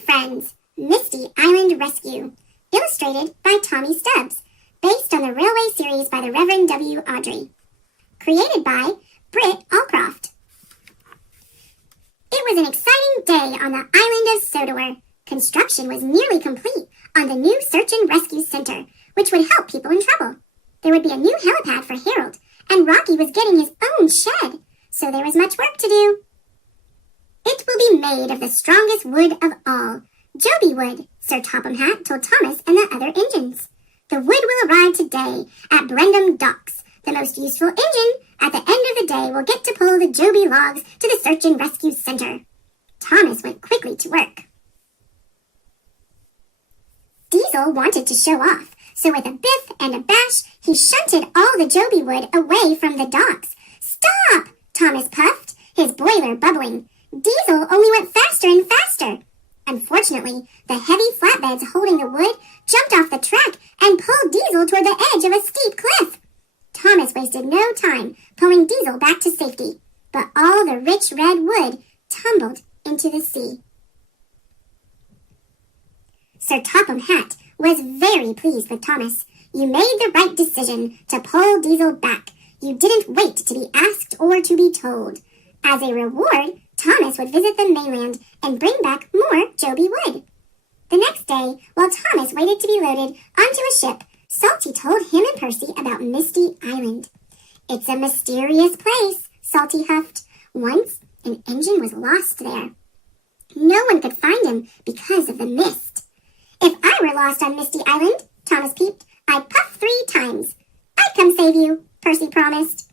and Friends, Misty Island Rescue, illustrated by Tommy Stubbs, based on the Railway series by the Reverend W. Awdry. Created by Britt Allcroft. It was an exciting day on the island of Sodor. Construction was nearly complete on the new Search and Rescue Center, which would help people in trouble. There would be a new helipad for Harold, and Rocky was getting his own shed, so there was much work to do. It will be made of the strongest wood of all, Joby wood, Sir Topham Hatt told Thomas and the other engines. The wood will arrive today at Brendam Docks. The most useful engine at the end of the day will get to pull the Joby logs to the Search and Rescue Center. Thomas went quickly to work. Diesel wanted to show off, so with a biff and a bash, he shunted all the Joby wood away from the docks. "Stop!" Thomas puffed, his boiler bubbling. Diesel only went faster and faster. Unfortunately, the heavy flatbeds holding the wood jumped off the track and pulled Diesel toward the edge of a steep cliff. Thomas wasted no time pulling Diesel back to safety, but all the rich red wood tumbled into the sea. Sir Topham Hatt was very pleased with Thomas. "You made the right decision to pull Diesel back. You didn't wait to be asked or to be told." As a reward, Thomas would visit the mainland and bring back more Joby wood. The next day, while Thomas waited to be loaded onto a ship, Salty told him and Percy about Misty Island. "It's a mysterious place," Salty huffed. "Once, an engine was lost there. No one could find him because of the mist." "If I were lost on Misty Island," Thomas peeped, "I'd puff 3 times. I'd come save you," Percy promised.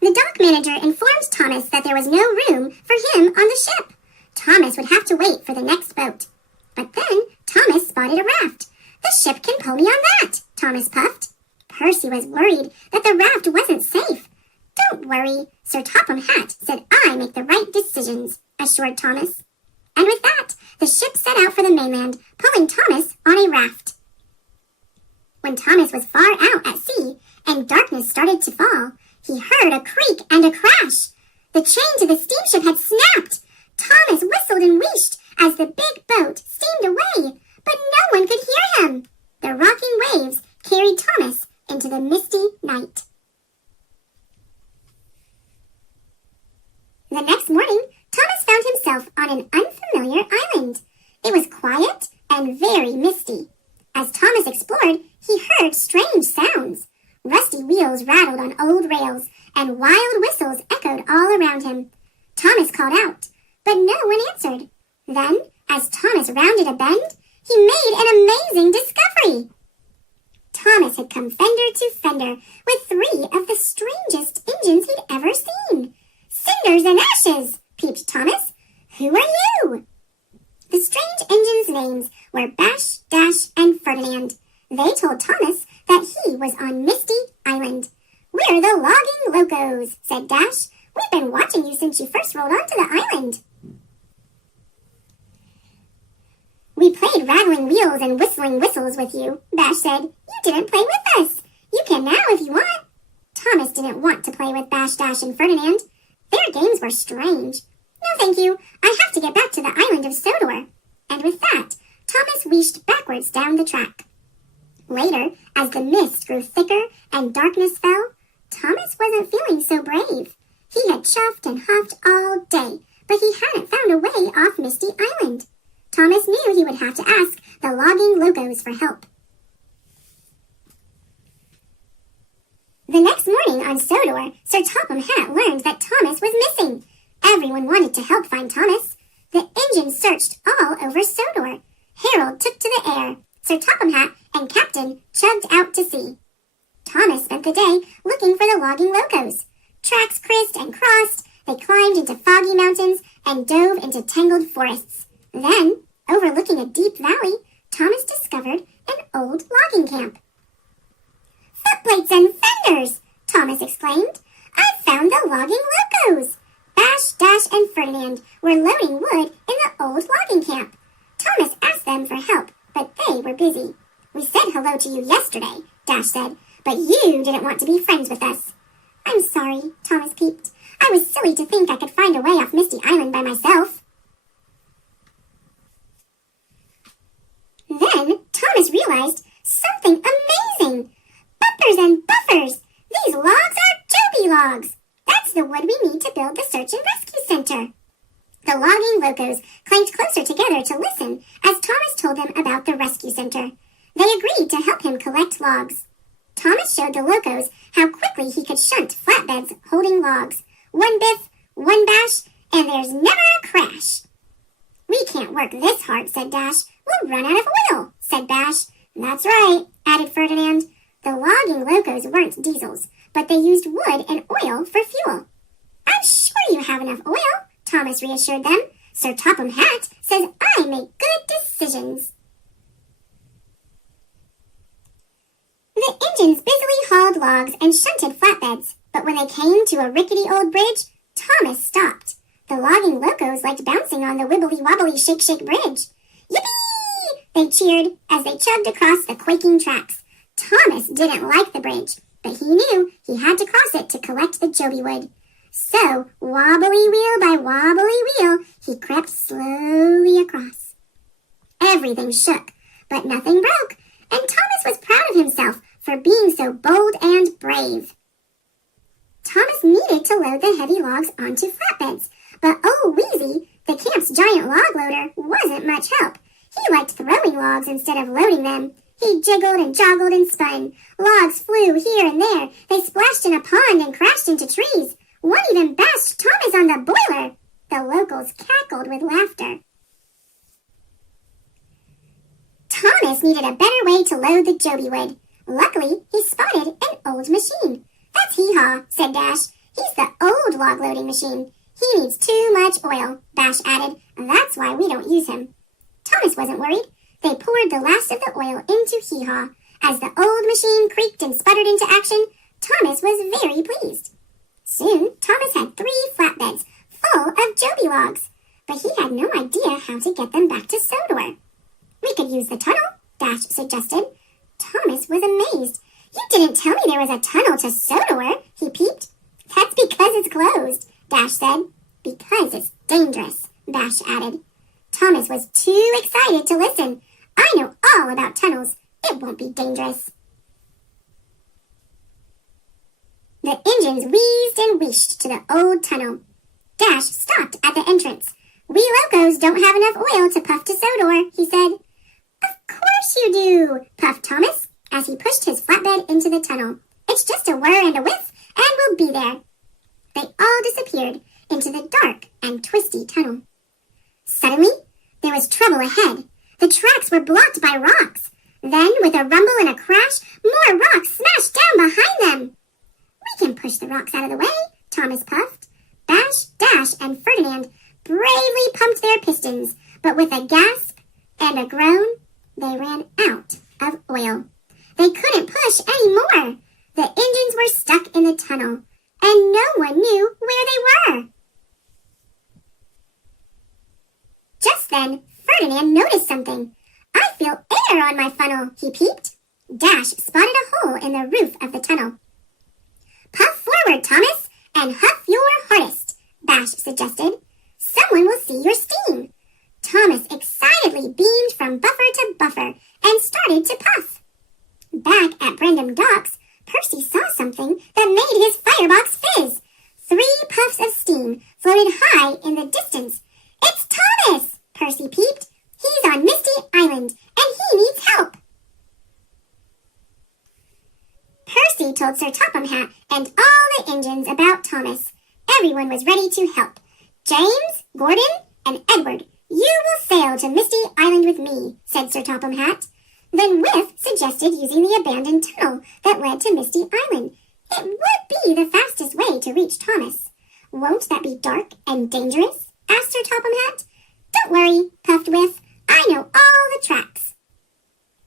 The dock manager informed Thomas that there was no room for him on the ship. Thomas would have to wait for the next boat. But then Thomas spotted a raft. "The ship can pull me on that," Thomas puffed. Percy was worried that the raft wasn't safe. "Don't worry, Sir Topham Hatt said I make the right decisions," assured Thomas. And with that, the ship set out for the mainland, pulling Thomas on a raft. When Thomas was far out at sea and darkness started to fall, he heard a creak and a crash. The chain to the steamship had snapped. Thomas whistled and wheeshed as the big boat steamed away, but no one could hear him. The rocking waves carried Thomas into the misty night. The next morning, Thomas found himself on an unfamiliar island. It was quiet and very misty. As Thomas explored, he heard strange sounds. Rusty wheels rattled on old rails, and wild whistles echoed all around him. Thomas called out, but no one answered. Then, as Thomas rounded a bend, he made an amazing discovery. Thomas had come fender to fender with 3 of the strangest engines he'd ever seen. "Cinders and ashes!" peeped Thomas. "Who are you?" The strange engines' names were Bash, Dash, and Ferdinand. They told Thomas that he was on Misty Island. "We're the Logging Locos," said Dash. "We've been watching you since you first rolled onto the island." "We played rattling wheels and whistling whistles with you," Bash said. "You didn't play with us. You can now if you want." Thomas didn't want to play with Bash, Dash, and Ferdinand. Their games were strange. "No, thank you. I have to get back to the island of Sodor." And with that, Thomas wheeshed backwards down the track. Later, as the mist grew thicker and darkness fell, Thomas wasn't feeling so brave. He had chuffed and huffed all day, but he hadn't found a way off Misty Island. Thomas knew he would have to ask the Logging Locos for help. The next morning on Sodor, Sir Topham Hatt learned that Thomas was missing. Everyone wanted to help find Thomas. The engine searched all over Sodor. Harold took to the air. Sir Topham Hatt and Captain chugged out to sea. Thomas spent the day looking for the Logging Locos. Tracks crissed and crossed, they climbed into foggy mountains and dove into tangled forests. Then, overlooking a deep valley, Thomas discovered an old logging camp. "Footplates and fenders!" Thomas exclaimed. "I've found the Logging Locos!" Bash, Dash, and Ferdinand were loading wood in the old logging camp. Thomas asked them for help, but they were busy. "We said hello to you yesterday," Dash said, "but you didn't want to be friends with us." "I'm sorry," Thomas peeped. "I was silly to think I could find a way off Misty Island by myself." build the search and rescue center. The logging locos clanked closer together to listen as Thomas told them about the rescue center. They agreed to help him collect logs. Thomas showed the locos how quickly he could shunt flatbeds holding logs. One biff, one bash, and there's never a crash. We can't work this hard, said Dash. We'll run out of oil, said Bash. That's right, added Ferdinand. The logging locos weren't diesels, but they used wood and oil for fuel. I'm sure you have enough oil, Thomas reassured them. Sir Topham Hatt says I make good decisions. The engines busily hauled logs and shunted flatbeds, but when they came to a rickety old bridge, Thomas stopped. The logging locos liked bouncing on the wibbly-wobbly shake-shake bridge. Yippee! They cheered as they chugged across the quaking tracks. Thomas didn't like the bridge, but he knew he had to cross it to collect the Joby wood. So, wobbly wheel by wobbly wheel, he crept slowly across. Everything shook, but nothing broke, and Thomas was proud of himself for being so bold and brave. Thomas needed to load the heavy logs onto flatbeds, but old Wheezy, the camp's giant log loader, wasn't much help. He liked throwing logs instead of loading them. He jiggled and joggled and spun. Logs flew here and there. They splashed in a pond and crashed into trees. One even bashed Thomas on the boiler. The locals cackled with laughter. Thomas needed a better way to load the Joby wood. Luckily, he spotted an old machine. That's Hee-Haw, said Dash. He's the old log loading machine. He needs too much oil, Bash added. That's why we don't use him. Thomas wasn't worried. They poured the last of the oil into Hee-Haw. As the old machine creaked and sputtered into action, Thomas was very pleased. Soon, Thomas had 3 flatbeds full of Joby logs, but he had no idea how to get them back to Sodor. We could use the tunnel, Dash suggested. Thomas was amazed. You didn't tell me there was a tunnel to Sodor, he peeped. That's because it's closed, Dash said. Because it's dangerous, Bash added. Thomas was too excited to listen. I know all about tunnels. It won't be dangerous. The engines wheezed and wheeshed to the old tunnel. Dash stopped at the entrance. We locos don't have enough oil to puff to Sodor, he said. Of course you do, puffed Thomas, as he pushed his flatbed into the tunnel. It's just a whir and a whiff, and we'll be there. They all disappeared into the dark and twisty tunnel. Suddenly, there was trouble ahead. The tracks were blocked by rocks. Then, with a rumble and a crash, more rocks smashed down behind them. We can push the rocks out of the way, Thomas puffed. Bash, Dash, and Ferdinand bravely pumped their pistons, but with a gasp and a groan, they ran out of oil. They couldn't push any more. The engines were stuck in the tunnel, and no one knew where they were. Just then, Ferdinand noticed something. I feel air on my funnel, he peeped. Dash spotted a hole in the roof of the tunnel. Puff forward, Thomas, and huff your hardest, Bash suggested. Someone will see your steam. Thomas excitedly beamed from buffer to buffer and started to puff. Back at Brendam Docks, Percy saw something that made his firebox fizz. 3 puffs of steam floated high in the distance. It's Thomas, Percy peeped. He's on Misty Island, and he needs help. Percy told Sir Topham Hatt and all the engines about Thomas. Everyone was ready to help. James, Gordon, and Edward, you will sail to Misty Island with me, said Sir Topham Hatt. Then Whiff suggested using the abandoned tunnel that led to Misty Island. It would be the fastest way to reach Thomas. Won't that be dark and dangerous? Asked Sir Topham Hatt. Don't worry, puffed Whiff. I know all the tracks.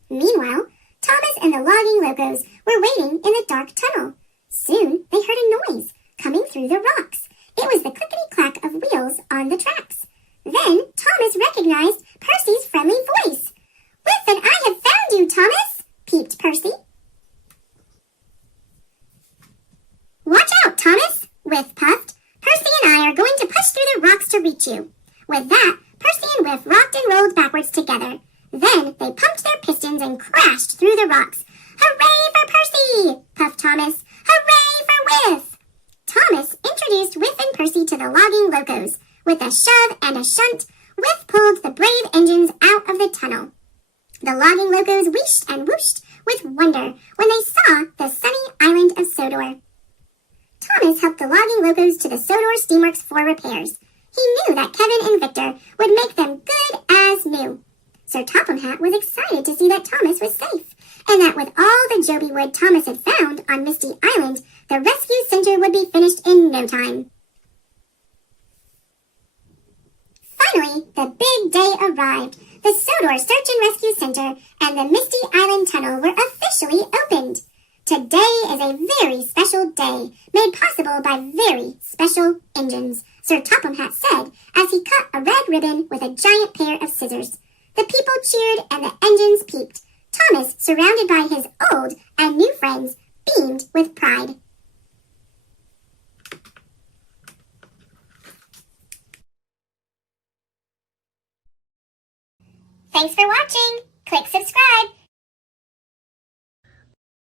Meanwhile, Thomas and the logging locos were waiting in the dark tunnel. Soon they heard a noise coming through the rocks. It was the clickety-clack of wheels on the tracks. Then Thomas recognized Percy's friendly voice. Whiff and I have found you, Thomas, peeped Percy. Watch out, Thomas, Whiff puffed. Percy and I are going to push through the rocks to reach you. With that, Percy and Whiff rocked and rolled backwards together. Then they pumped their pistons and crashed through the rocks. Hooray for Percy! Puffed Thomas. Hooray for Whiff! Thomas introduced Whiff and Percy to the logging locos. With a shove and a shunt, Whiff pulled the brave engines out of the tunnel. The logging locos wheeshed and whooshed with wonder when they saw the sunny island of Sodor. Thomas helped the logging locos to the Sodor steamworks for repairs. He knew that Kevin and Victor would make them good as new. Sir Topham Hatt was excited to see that Thomas was safe, and that with all the Joby wood Thomas had found on Misty Island, the rescue center would be finished in no time. Finally, the big day arrived. The Sodor Search and Rescue Center and the Misty Island Tunnel were officially opened. Today is a very special day, made possible by very special engines, Sir Topham Hatt said as he cut a red ribbon with a giant pair of scissors. The people cheered and the engines peeped. Thomas, surrounded by his old and new friends, beamed with pride. Thanks for watching. Click subscribe